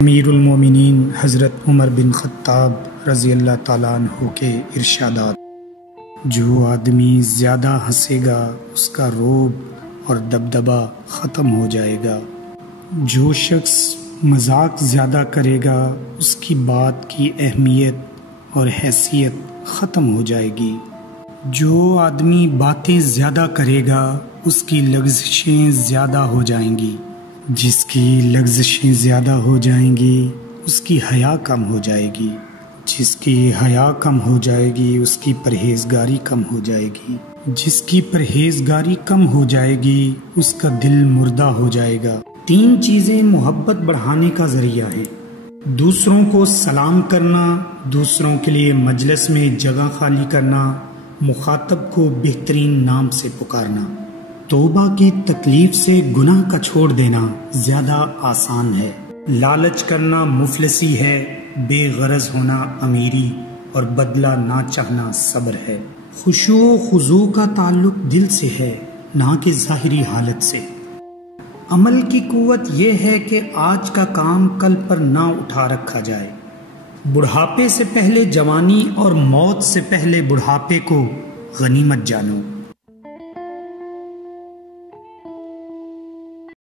امیر المومنین حضرت عمر بن خطاب رضی اللہ تعالیٰ عنہ کے ارشادات: جو آدمی زیادہ ہنسے گا اس کا رعب اور دبدبہ ختم ہو جائے گا۔ جو شخص مذاق زیادہ کرے گا اس کی بات کی اہمیت اور حیثیت ختم ہو جائے گی۔ جو آدمی باتیں زیادہ کرے گا اس کی لغزشیں زیادہ ہو جائیں گی۔ جس کی لغزشیں زیادہ ہو جائیں گی اس کی حیا کم ہو جائے گی۔ جس کی حیا کم ہو جائے گی اس کی پرہیزگاری کم ہو جائے گی۔ جس کی پرہیزگاری کم ہو جائے گی اس کا دل مردہ ہو جائے گا۔ 3 چیزیں محبت بڑھانے کا ذریعہ ہیں: دوسروں کو سلام کرنا، دوسروں کے لیے مجلس میں جگہ خالی کرنا، مخاطب کو بہترین نام سے پکارنا۔ توبہ کی تکلیف سے گناہ کا چھوڑ دینا زیادہ آسان ہے۔ لالچ کرنا مفلسی ہے، بے غرض ہونا امیری اور بدلہ نہ چاہنا صبر ہے۔ خشوع و خضوع کا تعلق دل سے ہے، نہ کہ ظاہری حالت سے۔ عمل کی قوت یہ ہے کہ آج کا کام کل پر نہ اٹھا رکھا جائے۔ بڑھاپے سے پہلے جوانی اور موت سے پہلے بڑھاپے کو غنیمت جانو۔